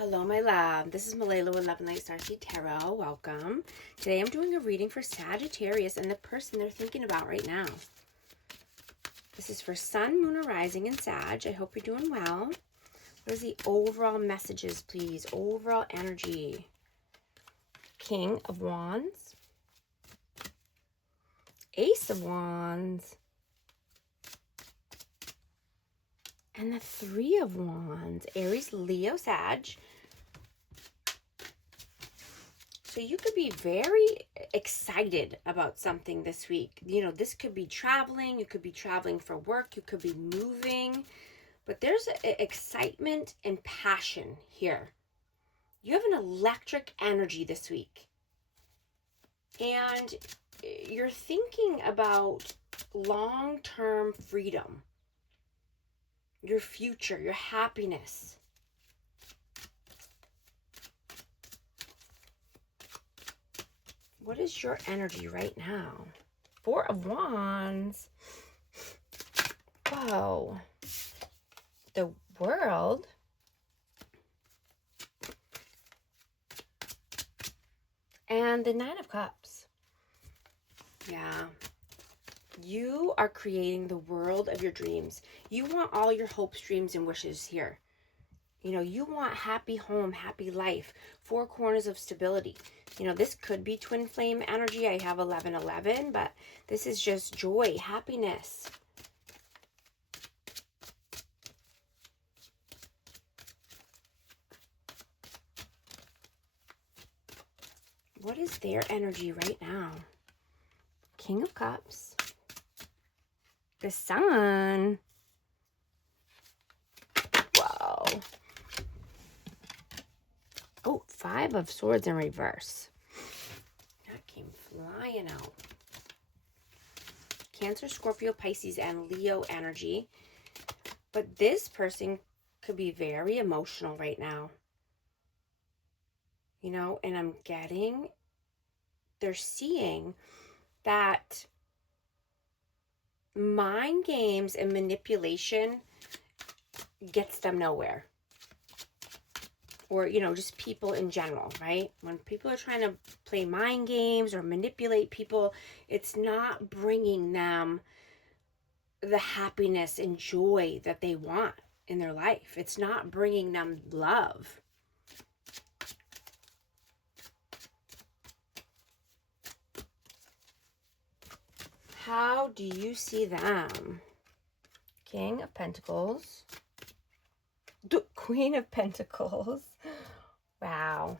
Hello, my love. This is Malayla with Love and Light Starseed Tarot. Welcome. Today I'm doing a reading for Sagittarius and the person they're thinking about right now. This is for Sun, Moon, or Rising in Sag. I hope you're doing well. What is the overall messages, please? Overall energy. King of Wands. Ace of Wands. And the Three of Wands. Aries, Leo, Sag. So you could be very excited about something this week. You know, this could be traveling. You could be traveling for work. You could be moving. But there's excitement and passion here. You have an electric energy this week. And you're thinking about long-term freedom. Your future, your happiness. What is your energy right now? Four of Wands. Whoa. The World. And the Nine of Cups. Yeah. You are creating the world of your dreams. You want all your hopes, dreams, and wishes here. You know, you want happy home, happy life, four corners of stability. You know, this could be twin flame energy. I have 1111, but this is just joy, happiness. What is their energy right now? King of Cups. The Sun. Whoa. Oh, Five of Swords in reverse. That came flying out. Cancer, Scorpio, Pisces, and Leo energy. But this person could be very emotional right now. You know, and I'm getting, they're seeing that mind games and manipulation gets them nowhere. Or, you know, just people in general, right? When people are trying to play mind games or manipulate people, it's not bringing them the happiness and joy that they want in their life. It's not bringing them love. How do you see them? King of Pentacles. Queen of Pentacles. Wow.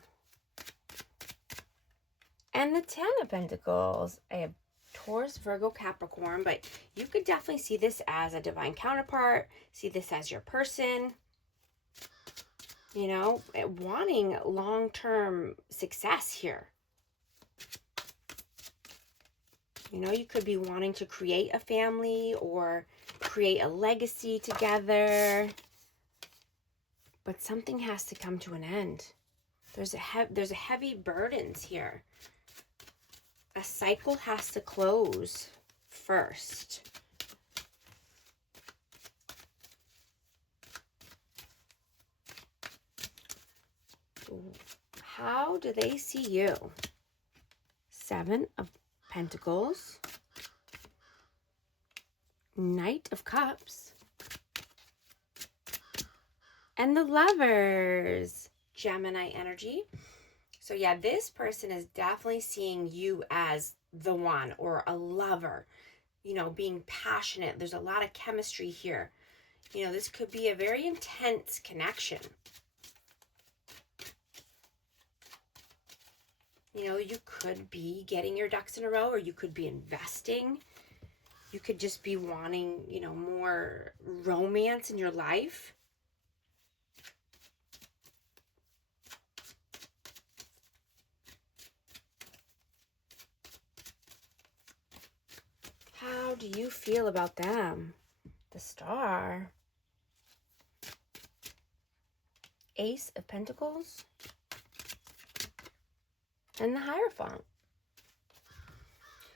And the Ten of Pentacles. I have Taurus, Virgo, Capricorn, but you could definitely see this as a divine counterpart. See this as your person. You know, wanting long-term success here. You know, you could be wanting to create a family or create a legacy together. But something has to come to an end. There's a heavy burdens here. A cycle has to close first. How do they see you? Seven of Pentacles. Knight of Cups. And the Lovers, Gemini energy. So yeah, this person is definitely seeing you as the one or a lover, you know, being passionate. There's a lot of chemistry here. You know, this could be a very intense connection. You know, you could be getting your ducks in a row, or you could be investing. You could just be wanting, you know, more romance in your life. How do you feel about them? The Star. Ace of Pentacles. And the Hierophant.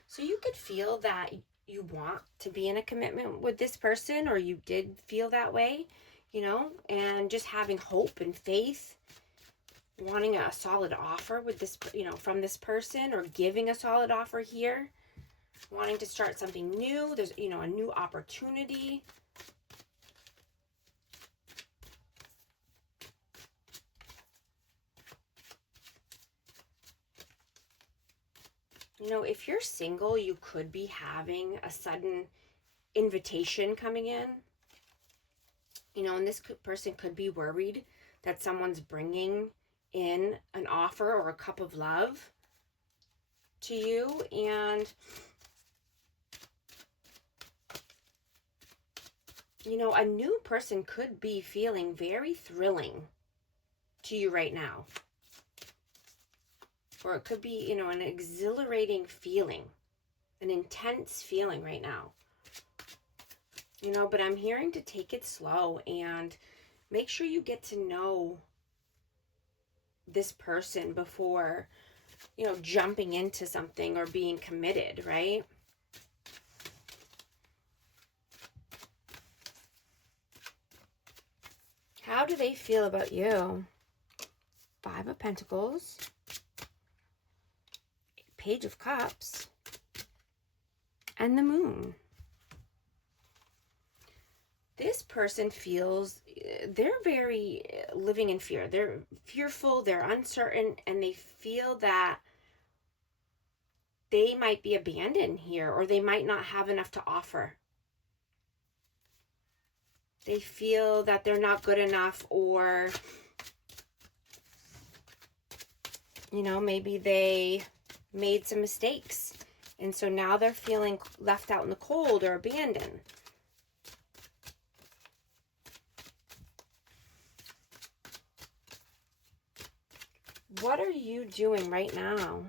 So you could feel that you want to be in a commitment with this person, or you did feel that way, you know, and just having hope and faith wanting a solid offer with this, you know, from this person, or giving a solid offer here. Wanting to start something new. There's, you know, a new opportunity. You know, if you're single, you could be having a sudden invitation coming in. You know, and this person could be worried that someone's bringing in an offer or a cup of love to you. And, you know, a new person could be feeling very thrilling to you right now. Or it could be, you know, an exhilarating feeling, an intense feeling right now. You know, but I'm hearing to take it slow and make sure you get to know this person before, you know, jumping into something or being committed, right? How do they feel about you? 5 of Pentacles, Page of Cups, and the Moon. This person feels they're very living in fear. They're fearful, they're uncertain, and they feel that they might be abandoned here, or they might not have enough to offer. They feel that they're not good enough, or, you know, maybe they made some mistakes. And so now they're feeling left out in the cold or abandoned. What are you doing right now?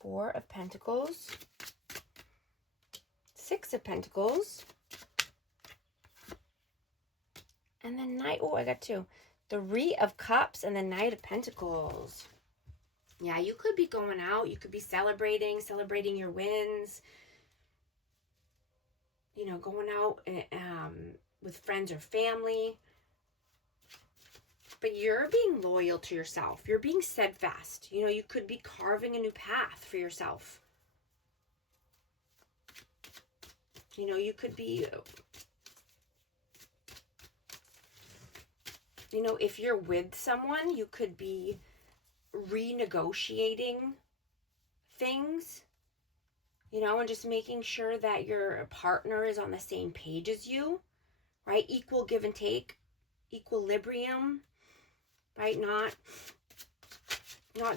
4 of Pentacles, 6 of Pentacles, and the Knight. Oh, I got 2. 3 of Cups and the Knight of Pentacles. Yeah, you could be going out. You could be celebrating your wins. You know, going out with friends or family. But you're being loyal to yourself. You're being steadfast. You know, you could be carving a new path for yourself. You know, you could be, you know, if you're with someone, you could be renegotiating things, you know, and just making sure that your partner is on the same page as you, right? Equal give and take, equilibrium, right? Not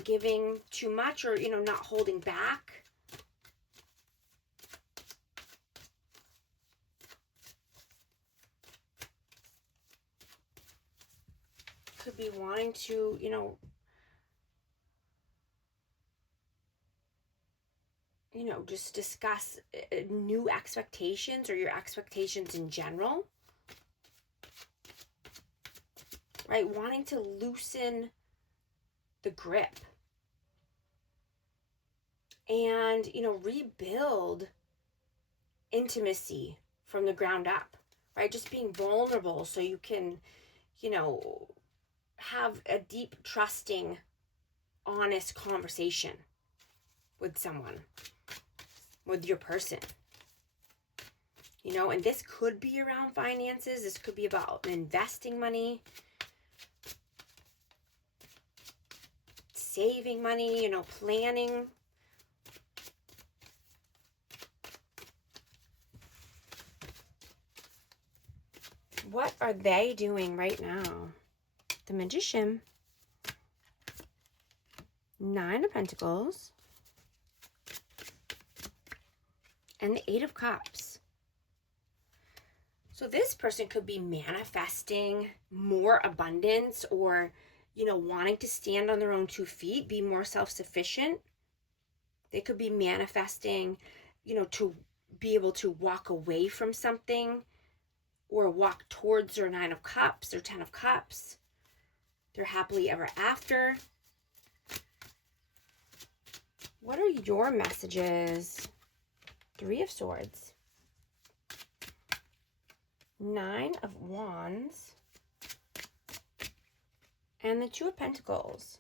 giving too much, or, you know, not holding back. Could be wanting to, you know, just discuss new expectations, or your expectations in general, right? Wanting to loosen the grip and, you know, rebuild intimacy from the ground up, right? Just being vulnerable so you can, you know, have a deep, trusting, honest conversation with someone, with your person. You know, and this could be around finances. This could be about investing money, saving money, you know, planning. What are they doing right now? The Magician, 9 of Pentacles, and the 8 of Cups. So this person could be manifesting more abundance, or, you know, wanting to stand on their own 2 feet, be more self-sufficient. They could be manifesting, you know, to be able to walk away from something, or walk towards their 9 of Cups or 10 of Cups. They're happily ever after. What are your messages? 3 of Swords, 9 of Wands, and the Two of Pentacles.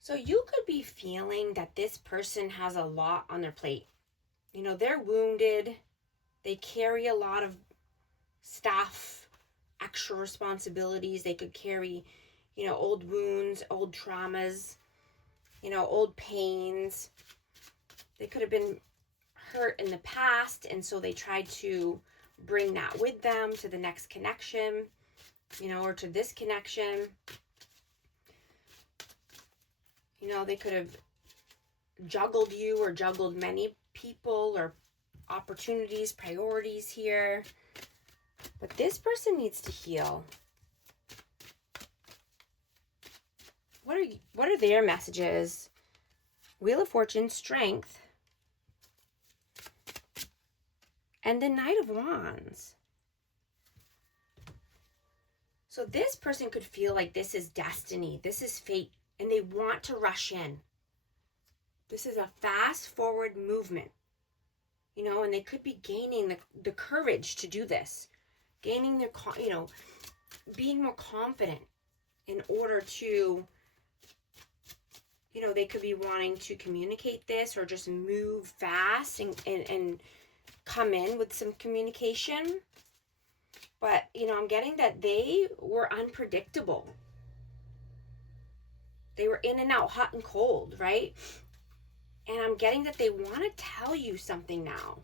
So you could be feeling that this person has a lot on their plate. You know, they're wounded. They carry a lot of stuff, extra responsibilities. They could carry, you know, old wounds, old traumas, you know, old pains. They could have been hurt in the past, and so they tried to bring that with them to the next connection, you know, or to this connection. You know, they could have juggled you or juggled many people or opportunities, priorities here. But this person needs to heal. What are their messages? Wheel of Fortune, Strength, and the Knight of Wands. So this person could feel like this is destiny, this is fate, and they want to rush in. This is a fast forward movement, you know, and they could be gaining the courage to do this, gaining their, you know, being more confident in order to, you know, they could be wanting to communicate this or just move fast and come in with some communication. But, you know, I'm getting that they were unpredictable. They were in and out, hot and cold, right? And I'm getting that they want to tell you something now.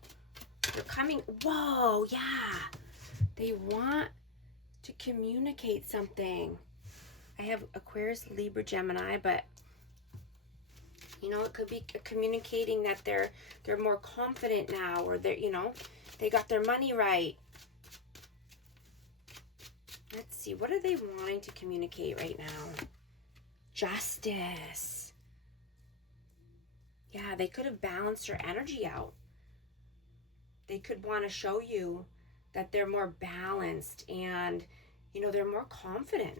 They're coming, whoa, yeah. They want to communicate something. I have Aquarius, Libra, Gemini, but, you know, it could be communicating that they're more confident now, or they're, you know, they got their money right. Let's see, what are they wanting to communicate right now? Justice. Yeah, they could have balanced their energy out. They could want to show you that they're more balanced and, you know, they're more confident.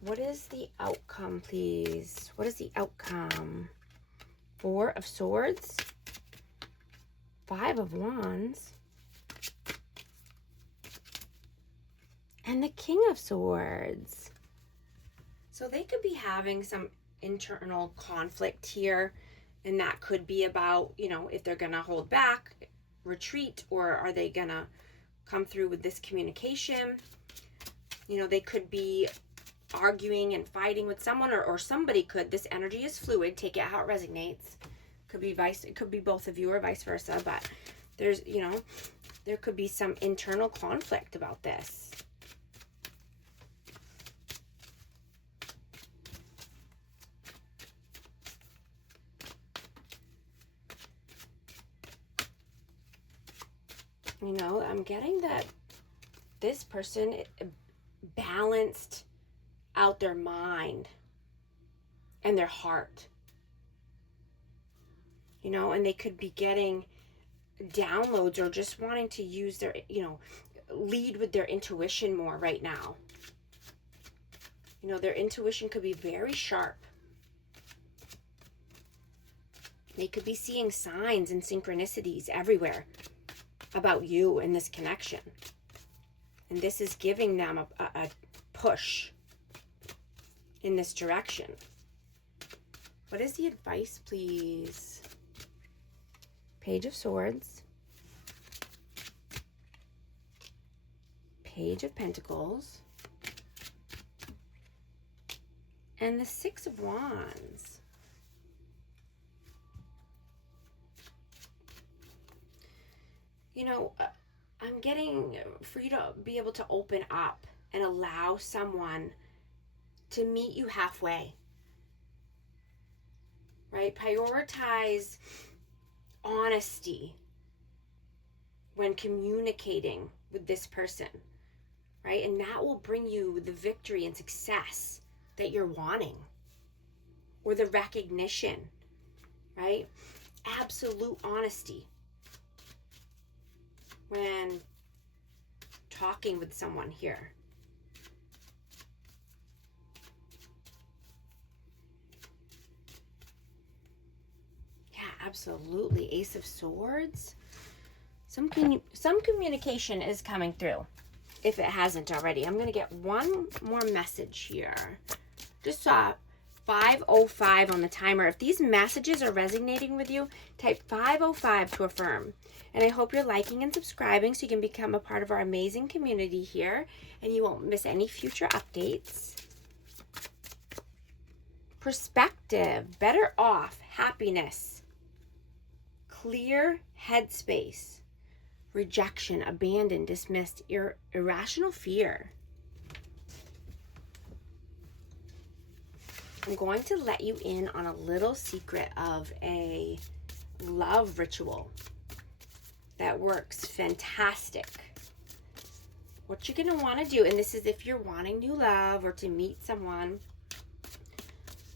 What is the outcome, please? What is the outcome? Four of Swords. Five of Wands. And the King of Swords. So they could be having some internal conflict here, and that could be about, you know, if they're gonna hold back, retreat, or are they gonna come through with this communication. You know, they could be arguing and fighting with someone, or somebody could, this energy is fluid, take it how it resonates. It could be both of you or vice versa, but there's, you know, there could be some internal conflict about this. You know, I'm getting that this person balanced out their mind and their heart. You know, and they could be getting downloads or just wanting to use their, you know, lead with their intuition more right now. You know, their intuition could be very sharp. They could be seeing signs and synchronicities everywhere about you and this connection. And this is giving them a push in this direction. What is the advice, please? Page of Swords. Page of Pentacles. And the Six of Wands. You know, I'm getting for you to be able to open up and allow someone to meet you halfway, right? Prioritize honesty when communicating with this person, right? And that will bring you the victory and success that you're wanting, or the recognition, right? Absolute honesty when talking with someone here. Yeah, Absolutely. Ace of Swords. Some communication is coming through, if it hasn't already. I'm going to get one more message here. Just saw 505 on the timer. If these messages are resonating with you, type 505 to affirm. And I hope you're liking and subscribing so you can become a part of our amazing community here and you won't miss any future updates. Perspective, better off, happiness, clear headspace, rejection, abandoned, dismissed, irrational fear. I'm going to let you in on a little secret of a love ritual that works fantastic. What you're going to want to do, and this is if you're wanting new love or to meet someone,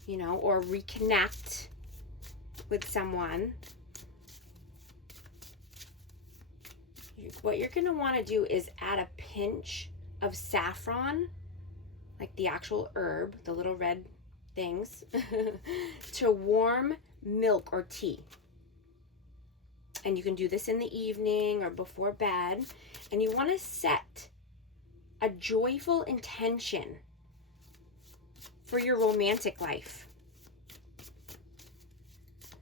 you know, or reconnect with someone, what you're going to want to do is add a pinch of saffron, like the actual herb, the little red things, to warm milk or tea. And you can do this in the evening or before bed. And you want to set a joyful intention for your romantic life.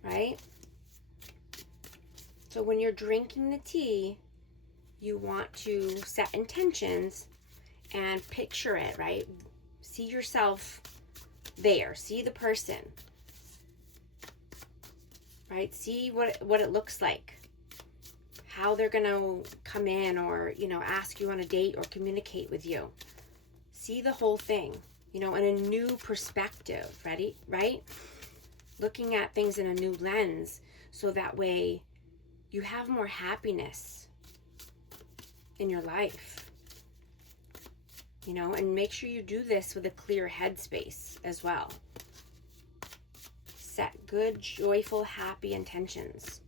Right? So when you're drinking the tea, you want to set intentions and picture it, right? See yourself there. See the person. Right? See what it looks like. How they're going to come in or, you know, ask you on a date or communicate with you. See the whole thing, you know, in a new perspective, right? Looking at things in a new lens so that way you have more happiness in your life. You know, and make sure you do this with a clear headspace as well. Set good, joyful, happy intentions.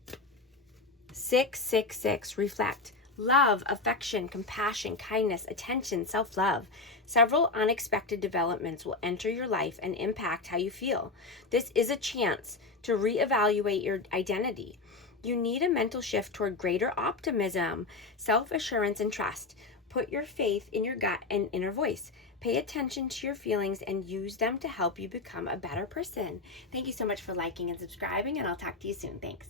666, reflect. Love, affection, compassion, kindness, attention, self-love. Several unexpected developments will enter your life and impact how you feel. This is a chance to reevaluate your identity. You need a mental shift toward greater optimism, self-assurance, and trust. Put your faith in your gut and inner voice. Pay attention to your feelings and use them to help you become a better person. Thank you so much for liking and subscribing, and I'll talk to you soon. Thanks.